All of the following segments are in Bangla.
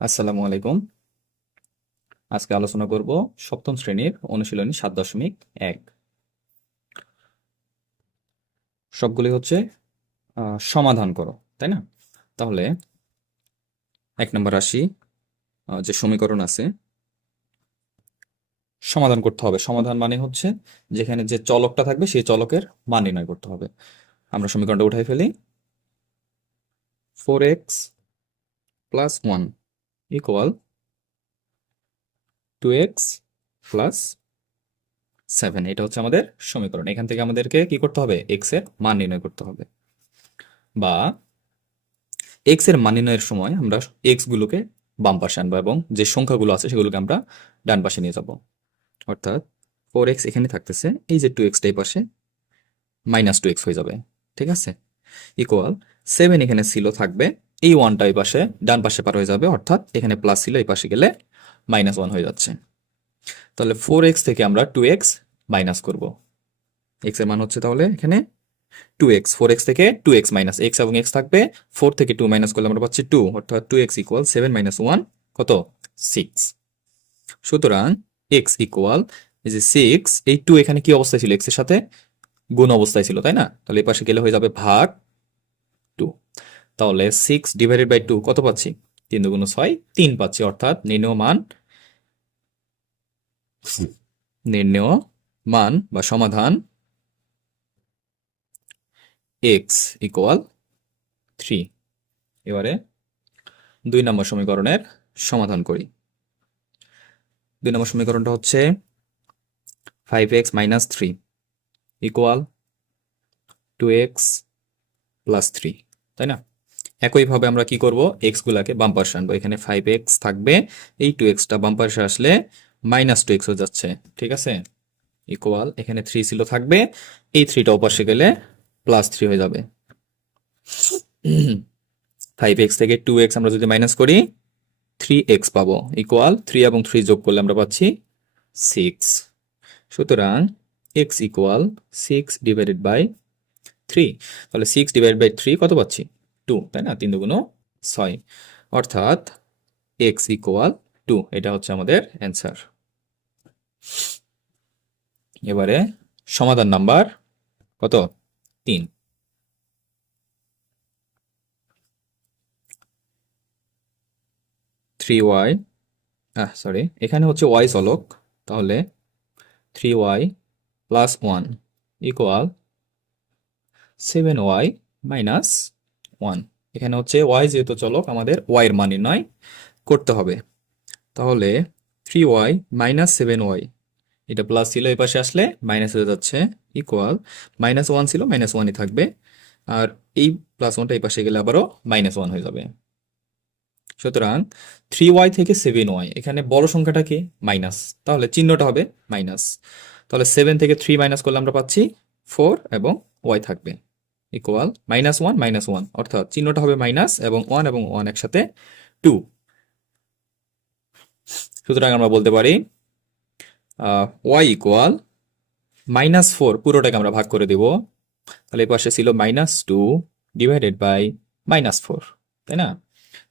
আসসালামু আলাইকুম। আজকে আলোচনা করব সপ্তম শ্রেণীর অনুশীলনী 7.1। সবগুলি হচ্ছে সমাধান করো, তাই না? তাহলে 1 নম্বর রাশি, যে সমীকরণ আছে সমাধান করতে হবে। সমাধান মানে হচ্ছে যেখানে যে চলকটা থাকবে সেই চলকের মান নির্ণয় করতে হবে। আমরা সমীকরণটা উঠাই ফেলি। 4x + 1 = 2x + 7। এটা হচ্ছে আমাদের সমীকরণ। এখান থেকে আমাদেরকে কি করতে হবে? x এর মান নির্ণয় করতে হবে। বা এক্স এর মান নির্ণয়ের সময় আমরা এক্স গুলোকে বাম পাশে আনবো এবং যে সংখ্যাগুলো আছে সেগুলোকে আমরা ডান পাশে নিয়ে যাব। অর্থাৎ 4x এখানে থাকতেছে, এই যে 2x এই পাশে -2x হয়ে যাবে। ঠিক আছে, ইকুয়াল 7 এখানে ছিল, থাকবে এই ওয়ানটা এই পাশে ডান পাশে পার হয়ে যাবে, অর্থাৎ এখানে প্লাস ছিল এই পাশে গেলে -1 হয়ে যাচ্ছে। তাহলে 4x থেকে আমরা 2x মাইনাস করব। x এর মান হচ্ছে তাহলে এখানে 2x, 4x থেকে 2x মাইনাস x এবং x থাকবে, 4 থেকে 2 মাইনাস করলে আমরা পাচ্ছি 2, অর্থাৎ 2x = 7 - 1 কত? 6। সুতরাং x = এই যে 6, এই 2 এখানে কি অবস্থায় ছিল? x এর সাথে গুণ অবস্থায় ছিল, তাই না? তাহলে এই পাশে গেলে হয়ে যাবে ভাগ 2। তাহলে 6/2 কত পাচ্ছি? 3 × 6 3 পাচ্ছি, অর্থাৎ নির্ণেয় মান বা সমাধান x = 3। এবারে 2 নম্বর সমীকরণের সমাধান করি। 2 নম্বর সমীকরণটা হচ্ছে 5x - 3 = 2x + 3, তাই না? একইভাবে আমরা কি করব? x গুলাকে বাম পাশে আনবো। এখানে 5x থাকবে, এই 2xটা বাম পাশে আসলে -2x হয়ে যাচ্ছে। ঠিক আছে, ইকুয়াল এখানে 3 ছিল, থাকবে এই 3টা ওপাশে গেলে +3 হয়ে যাবে। 5x থেকে 2x আমরা যদি মাইনাস করি 3x পাবো, ইকুয়াল 3 এবং 3 যোগ করলে আমরা পাচ্ছি 6। সুতরাং x = 6/3। তাহলে 6/3 কত পাচ্ছি? 2, তাই না? 3 × 6, অর্থাৎ x = 2। এটা হচ্ছে আমাদের অ্যান্সার। এবারে সমাধান নাম্বার কত? 3। 3y, সরি, এখানে হচ্ছে y চলক, তাহলে 3y + 1 = 7y - 1। এখানে হচ্ছে y যেহেতু চলক, আমাদের y এর মান নির্ণয় করতে হবে। তাহলে 3y - 7y, এটা প্লাস ছিল, এই পাশে আসলে মাইনাস হয়ে যাচ্ছে, ইকুয়াল -1 ছিল, -1ই থাকবে, আর এই +1টা এই পাশে গেলে আবারও -1 হয়ে যাবে। সুতরাং 3y থেকে 7y, এখানে বড় সংখ্যাটা কি? মাইনাস, তাহলে চিহ্নটা হবে মাইনাস। তাহলে 7 থেকে 3 মাইনাস করলে আমরা পাচ্ছি 4 এবং y থাকবে, ইকুয়াল -1 - 1, অর্থাৎ চিহ্নটা হবে মাইনাস এবং 1 একসাথে 2। সুতরাং আমরা বলতে পারি y = -4, পুরোটাকে আমরা ভাগ করে দিব। তাহলে এই পাশে ছিল -2/-4, তাই না?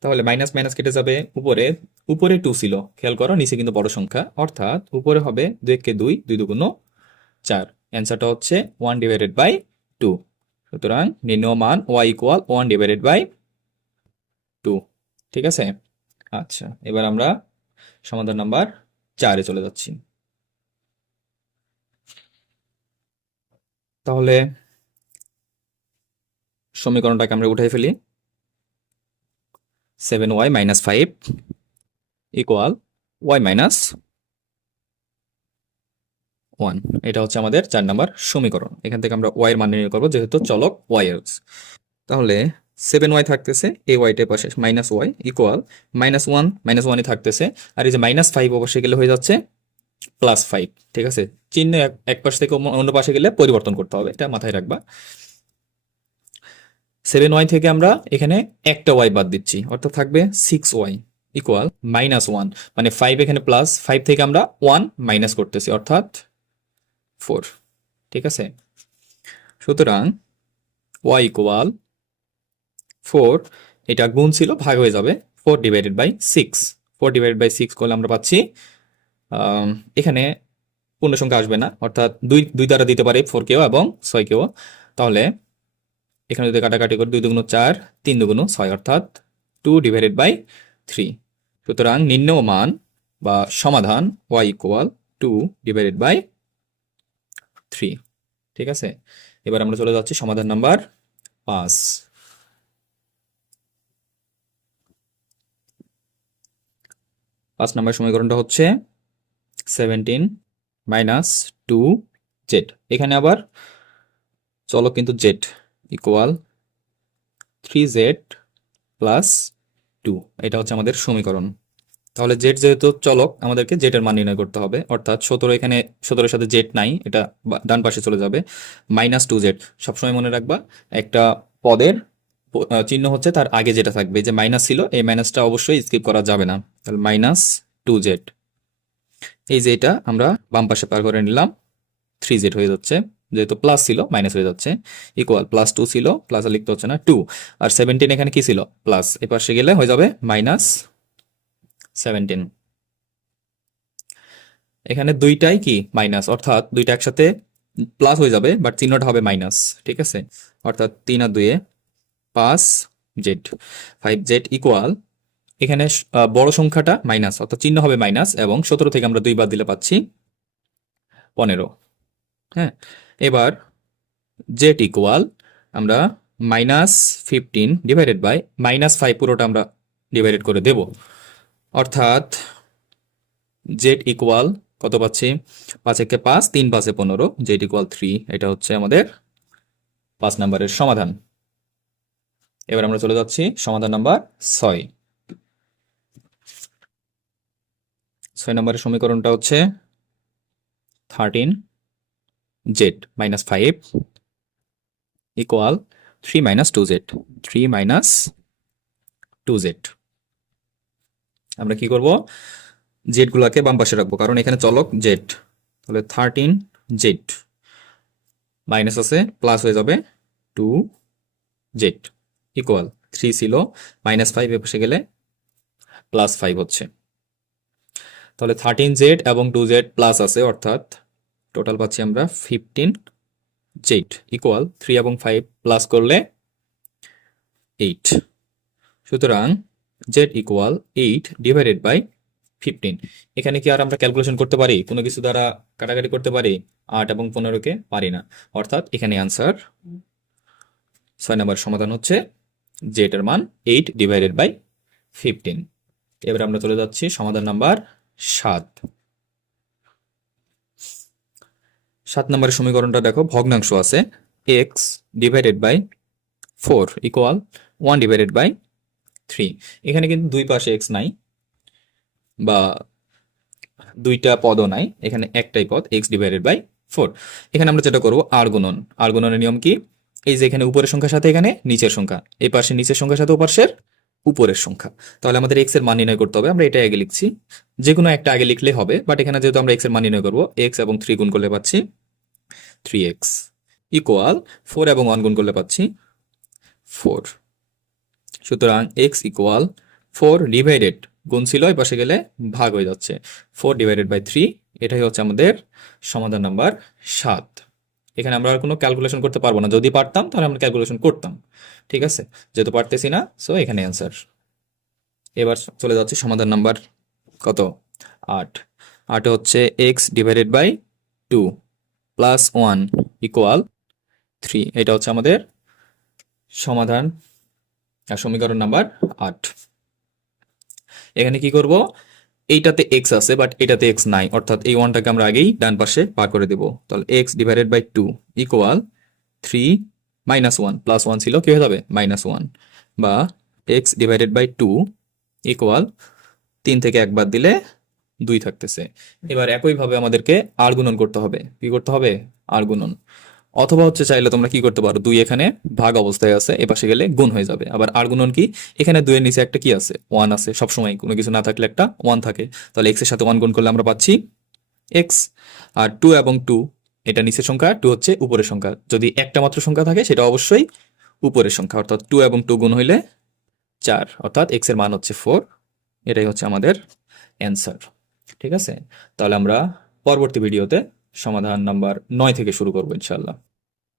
তাহলে মাইনাস মাইনাস কেটে যাবে, উপরে উপরে 2 ছিল, খেয়াল করো নিচে কিন্তু বড় সংখ্যা, অর্থাৎ উপরে হবে 2 × 2, 2 × 2 = 4। অ্যান্সারটা হচ্ছে 1/2। সুতরাং নির্ণেয় মান y = 1/2। ঠিক আছে, আচ্ছা, এবার আমরা সমাধান নাম্বার 4-এ চলে যাচ্ছি। তাহলে সমীকরণটাকে আমরা উঠাই ফেলি। 7y - 5 = y - 1। এটা হচ্ছে আমাদের 4 নাম্বার সমীকরণ। এখান থেকে আমরা y এর মান নির্ণয় করবো, যেহেতু চলক y এর। তাহলে 7y থাকতেছে, এই ওয়াইটার পাশে -y ইকুয়াল -1 -1ই থাকতেছে, আর এই যে -5 অবশ্যই গেলে হয়ে যাচ্ছে +5। ঠিক আছে, চিহ্ন এক পাশ থেকে অন্য পাশে গেলে পরিবর্তন করতে হবে, এটা মাথায় রাখবা। 7y থেকে আমরা এখানে একটা y বাদ দিচ্ছি, অর্থাৎ থাকবে 6y ইকুয়াল -1, মানে 5 এখানে প্লাস, 5 থেকে আমরা 1 মাইনাস করতেছি, অর্থাৎ 4। ঠিক আছে, সুতরাং y = 4, এটা গুণ ছিল, ভাগ হয়ে যাবে, 4/6। 4/6 করলে আমরা পাচ্ছি এখানে পূর্ণ সংখ্যা আসবে না, অর্থাৎ দুই দুই দ্বারা দিতে পারি 4 কেও এবং 6 কেও। তাহলে এখানে যদি কাটাকাটি করি 2 দুগুণ 4, 3 দুগুণ 6, অর্থাৎ 2/3। সুতরাং নির্ণেয় মান বা সমাধান y ইকুয়াল 2/3। ঠিক আছে, এবার আমরা চলে যাচ্ছি সমাধান নাম্বার 5। 5 নম্বর সমীকরণটা হচ্ছে 17 - 2z। এখানে আবার চলক কিন্তু z ইকুয়াল 3z + 2, এটা হচ্ছে আমাদের সমীকরণ। তাহলে z যেহেতু চলক, আমাদেরকে z এর মান নির্ণয় করতে হবে, অর্থাৎ 17, এখানে 17 এর সাথে z নাই, এটা ডান পাশে চলে যাবে। -2z, সবসময় মনে রাখবা একটা পদের চিহ্ন হচ্ছে তার আগে যেটা থাকবে, যে মাইনাস ছিল এই মাইনাসটা অবশ্যই স্কিপ করা যাবে না। তাহলে -2z, এই যে এটা আমরা বাম পাশে পার করে নিলাম, 3z হয়ে যাচ্ছে, যেহেতু প্লাস ছিল মাইনাস হয়ে যাচ্ছে, ইকুয়াল +2 ছিল, প্লাস আর লিখতে হচ্ছে না 2, আর 17 এখানে কি ছিল প্লাস, এ পাশে গেলে হয়ে যাবে -17। এখানে দুইটাই কি মাইনাস, অর্থাৎ দুইটা একসাথে প্লাস হয়ে যাবে, বাট চিহ্নটা হবে মাইনাস। ঠিক আছে, অর্থাৎ 3 আর 2 5z, 5z ইকুয়াল, এখানে বড় সংখ্যাটা মাইনাস, অর্থাৎ চিহ্ন হবে মাইনাস, এবং 17 থেকে আমরা 2 বাদ দিলে পাচ্ছি 15। হ্যাঁ, এবার z ইকুয়াল, আমরা -15 ডিভাইডেড বাই -5, পুরোটা আমরা ডিভাইডেড করে দেব, অর্থাৎ z ইকুয়াল কত পাচ্ছি, 5 একে 5, 3 5 15, z ইকুয়াল 3। এটা হচ্ছে আমাদের 5 নম্বরের সমাধান। এবার আমরা চলে যাচ্ছি সমাধান নাম্বার 6। 6 নম্বরের সমীকরণটা হচ্ছে 13z - 5 ইকুয়াল 3 - 2z। 3 - 2z, আমরা কি করব, জেড গুলাকে বাম পাশে রাখবো, কারণ এখানে চলক জেড। তাহলে 13z মাইনাস আছে, প্লাস হয়ে যাবে 2z ইকুয়াল 3 ছিল, -5 এ পাশে গেলে +5 হচ্ছে। তাহলে 13z এবং 2z প্লাস আছে, অর্থাৎ টোটাল পাচ্ছি আমরা 15z ইকুয়াল 3 এবং 5 প্লাস করলে 8। সুতরাং z ইকুয়াল 8 ডিভাইডেড বাই 15। এখানে কি আর আমরা ক্যালকুলেশন করতে পারি, কোনো কিছু দ্বারা কাটাকাটি করতে পারি? 8 এবং 15কে পারি না, অর্থাৎ এখানে আনসার 6 নম্বর সমাধান হচ্ছে z এর মান 8 ডিভাইডেড বাই 15। এবার আমরা চলে যাচ্ছি সমাধান নাম্বার 7। 7 নম্বরের সমীকরণটা দেখো, ভগ্নাংশ আছে x divided by 4 equal 1 divided by 3। এখানে কিন্তু দুই পাশে x নাই, বা দুইটা পদও নাই, এখানে একটাই পদ x ডিভাইডেড বাই 4। এখানে আমরা যেটা করব, আর গুণন। আর গুণনের নিয়ম কি, এই যে এখানে উপরের সংখ্যার সাথে এখানে নিচের সংখ্যা, এই পাশে নিচের সংখ্যার সাথে ওপাশের উপরের সংখ্যা। তাহলে আমাদের x এর মান নির্ণয় করতে হবে, আমরা এটা আগে লিখছি, যে কোনো একটা আগে লিখলে হবে, বাট এখানে যেহেতু আমরা x এর মান নির্ণয় করব, x এবং 3 গুণ করলে পাচ্ছি 3x ইকুয়াল 4 এবং 1 গুণ করলে পাচ্ছি 4। সুতরাং x ইকুয়াল 4 ডিভাইডেড, গুণ ছিল এই পাশে গেলে ভাগ হয়ে যাচ্ছে, 4 ডিভাইডেড বাই 3। এটাই হচ্ছে আমাদের সমাধান নাম্বার 7। এখানে আমরা আর কোনো ক্যালকুলেশন করতে পারবো না, যদি পারতাম তাহলে আমরা ক্যালকুলেশন করতাম। ঠিক আছে, যেহেতু পারতেছি না, সো এখানে অ্যান্সার। এবার চলে যাচ্ছে সমাধান নাম্বার কত, 8। 8 হচ্ছে x divided by 2 plus 1 equal 3। এটা হচ্ছে আমাদের সমাধান সমীকরণ নাম্বার 8। এখানে কি করব, এইটাতে x আছে বাট এটাতে x নাই, অর্থাৎ এই 1টাকে আমরা আগেই ডান পাশে পার করে দেব। তাহলে x divided by 2 equal 3 - 1, plus 1 ছিল, কি হয়ে যাবে -1, বা x ডিভাইডেড বাই 2 ইকুয়াল 3 থেকে 1 বাদ দিলে 2 থাকতেছে। এবার একইভাবে আমাদেরকে আর গুণন করতে হবে। কি করতে হবে, আর গুণন। অথবা হচ্ছে চাইলে তোমরা কি করতে পারো, 2 এখানে ভাগ অবস্থায় আছে, এপাশে গেলে গুণ হয়ে যাবে। আবার আর গুণন কি, এখানে 2 এর নিচে একটা কি আছে, 1 আছে, সবসময় কোনো কিছু না থাকলে একটা 1 থাকে। তাহলে x এর সাথে 1 গুণ করলে আমরা পাচ্ছি x। আর 2 এবং 2, এটা নিচের সংখ্যা, 2 হচ্ছে উপরের সংখ্যা। যদি একটা মাত্র সংখ্যা থাকে সেটা অবশ্যই উপরের সংখ্যা, অর্থাৎ 2 এবং 2 গুণ হইলে 4, অর্থাৎ x এর মান হচ্ছে 4। এটাই হচ্ছে আমাদের অ্যান্সার। ঠিক আছে, তাহলে আমরা পরবর্তী ভিডিওতে সমাধান নাম্বার 9 থেকে শুরু করবো ইনশাআল্লাহ।